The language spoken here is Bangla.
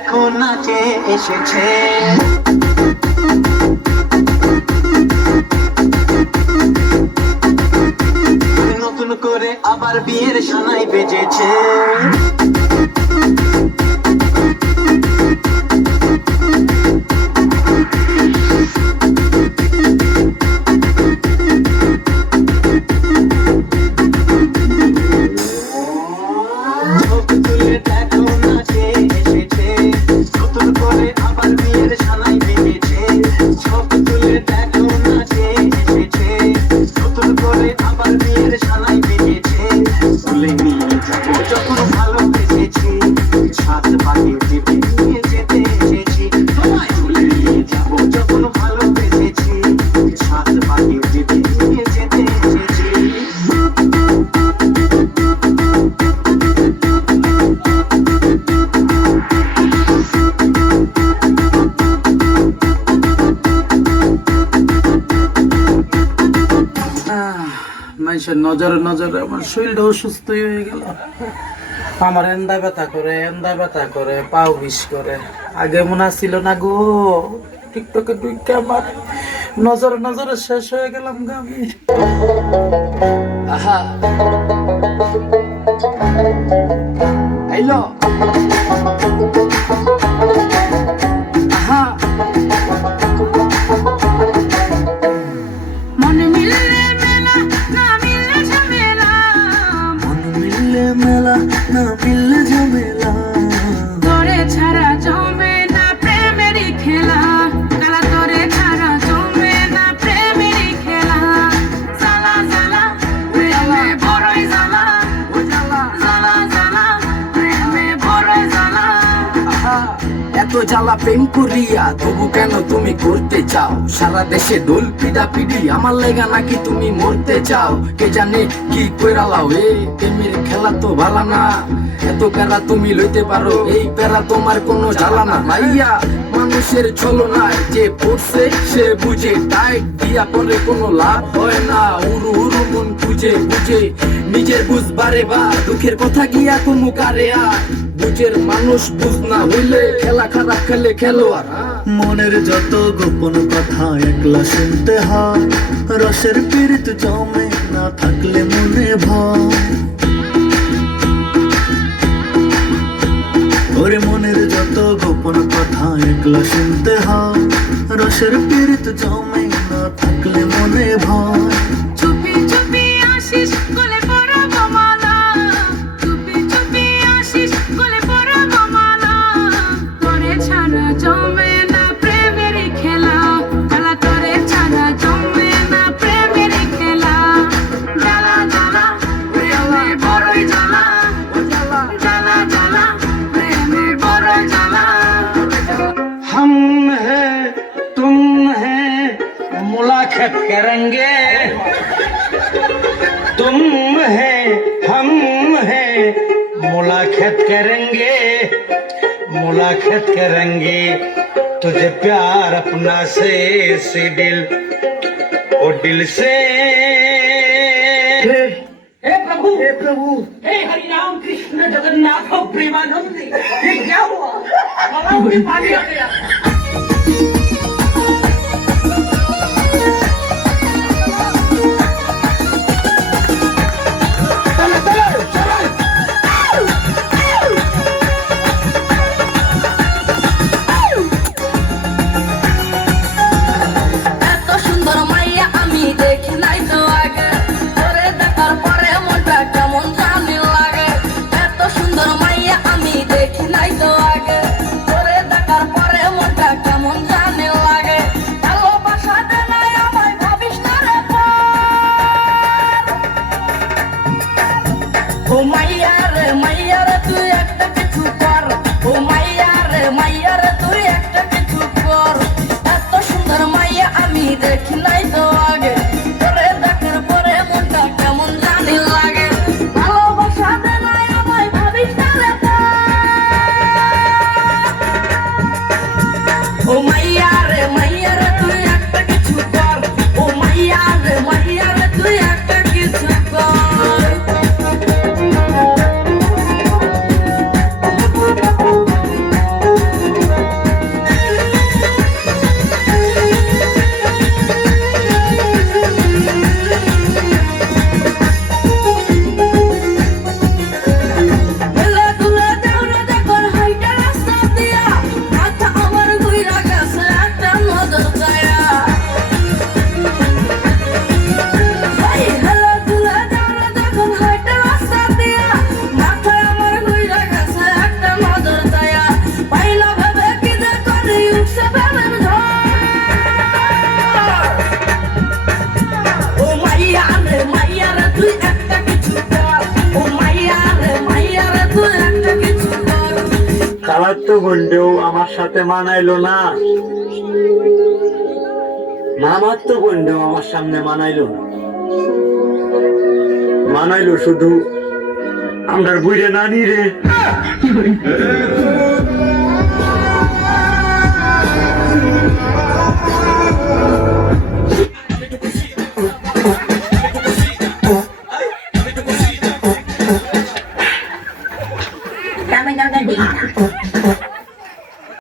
দেখো নাচে এসেছে। নতুন করে আবার বিয়ের সানাই বেজেছে। নজরে নজরে আমার শরীরটা অসুস্থ হয়ে গেল। আমার এন্দা ব্যথা করে পাও বিষ করে। আগে মনে ছিল না গো, টিকটকে ঢুকে আমার নজরে নজরে শেষ হয়ে গেলাম গো আমি। আহা আইলো আহা মনে মিললে মেলা না মিললে ঝামেলা, মন মিললে মেলা না মিললে ঝামেলা, তোরে ছাড়া জমে না প্রেমেরই খেলা, কালা তোরে ছাড়া জমে না প্রেমেরই খেলা। জ্বালা জ্বালা প্রেমে বড়ই জ্বালা, জ্বালা জ্বালা প্রেমে বড়ই জ্বালা। এত জ্বালা প্রেম করিয়া তবু কেন তুমি করতে চাও? সারা দেশে দোল পিডা পিডি আমার লেগা নাকি তুমি মরতে চাও? কে জানে কি কইরা লাও, এই প্রেমের খেলা তো ভালো না। এত প্যারা তুমি লইতে পারো, এই প্যারা তোমার কোনো জ্বালা না। মাইয়া মানুষের ছলনায় যে পড়ছে সে বুঝে, টাইট দিয়া পরে কোনো লাভ হয় না। উরু উরু মন বুঝে বুঝে নিজের বুঝবারে বা দুঃখের কথা গিয়া কোনো কারে আর বুঝের মানুষ বুঝ না হইলে খেলা খারাপ খেলে খেলোয়াড়। মনের যত গোপন কথা একলা শুনতে হয়, রসের পীড়িত জমে না থাকলে মনে ভয়। ওরে মনের যত গোপন কথা একলা শুনতে হয়, রসের পীড়িত জমে না থাকলে মনে ভয়। চুপি চুপি আসিস গলে পড়ব মালা, চুপি চুপি আসিস গলে পড়ব মালা, তোরে ছাড়া জমে না প্রেমেরই খেলা, কালা তোরে ছাড়া জমে না প্রেমেরই খেলা। জ্বালা জ্বালা প্রেমে বড়ই জ্বালা, জ্বালা জ্বালা প্রেমে বড়ই জ্বালা। हम है तुम है मुलाकात करेंगे, तुम है हम है मुलाकात करेंगे, मुलाकात करेंगे। तुझे प्यार अपना से दिल और दिल से। हे प्रभु हे हरि राम कृष्ण जगन्नाथ प्रेमानंद, ये क्या हुआ? गलाव में पानी आ गया। এত সুন্দর মাইয়া আমি দেখি নাই তো আগে, তোরে দেখার পরে মনটা কেমন জানি লাগে। এত সুন্দর মাইয়া আমি দেখি নাই তো আগে, তোরে দেখার পরে মনটা কেমন জানি লাগে। ভালোবাসা দে নাই আমায় ভাবিস না রে পার। ও মাইয়া রে তুই একটা কিছু কর, ও মাইয়া রে তুই একটা কিছু কর। এত সুন্দর মাইয়া আমি দেখি নাই তো আগে, তোরে দেখার পরে মনটা কেমন জানি লাগে। ভালোবাসা দে নাই আমায় ভাবিস না রে পার। ও মাইয়া রে তুই একটা কিছু কর, ও মাইয়া রে তুই একটা কিছু কর। খালাতো বোনটাও আমার সাথে মানাইলো না, মামাতো বোনটাও আমার সামনে মানাইলো না, মানাইলো শুধু আমার বুড়ে নানি রে।